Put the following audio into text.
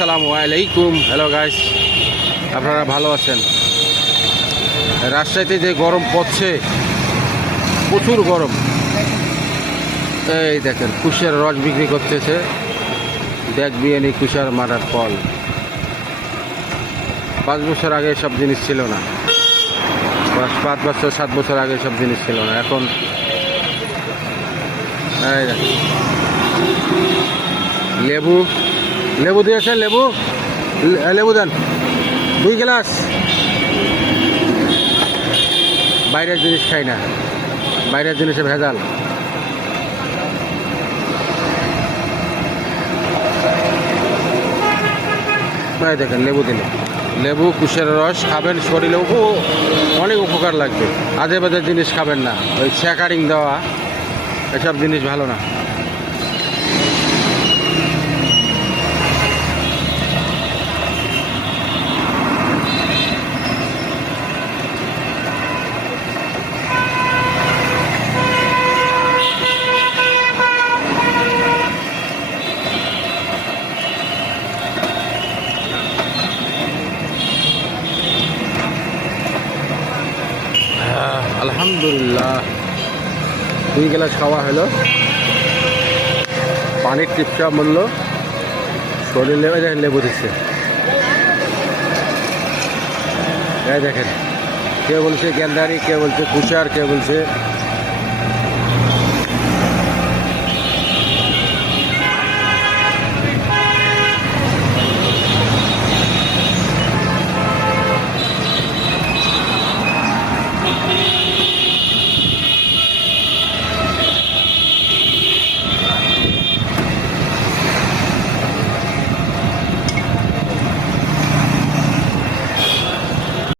আসসালামু আলাইকুম। Hello guys, আপনারা ভালো আছেন? রাজশাহীতে যে গরম পড়ছে, প্রচুর গরম। এই দেখেন কুশিয়ার রস বিক্রি করতেছে। দেখবেন এই কুশিয়ার মারার ফল। 5 বছর আগে সব জিনিস ছিল না, 5 বছর 7 বছর আগে সব জিনিস ছিল না। এখন এই দেখেন লেবু লেবু দিয়েছেন, লেবু দেন 2 গ্লাস। বাইরের জিনিস খাই না, বাইরের জিনিসে ভেজাল। এই দেখেন লেবু দিলে, লেবু কুশের রস খাবেন, শরীরেও অনেক উপকার লাগবে। আজে বাজে জিনিস খাবেন না, ওই স্যাকারিং দেওয়া এসব জিনিস ভালো না। আলহামদুলিল্লাহ 2 গ্লাস খাওয়া হলো। পানির টিপসা মূল্য শরীরে লেবু দিচ্ছে। এই দেখেন, কে বলছে গেন্দারি, কে বলছে কুশার, কে বলছে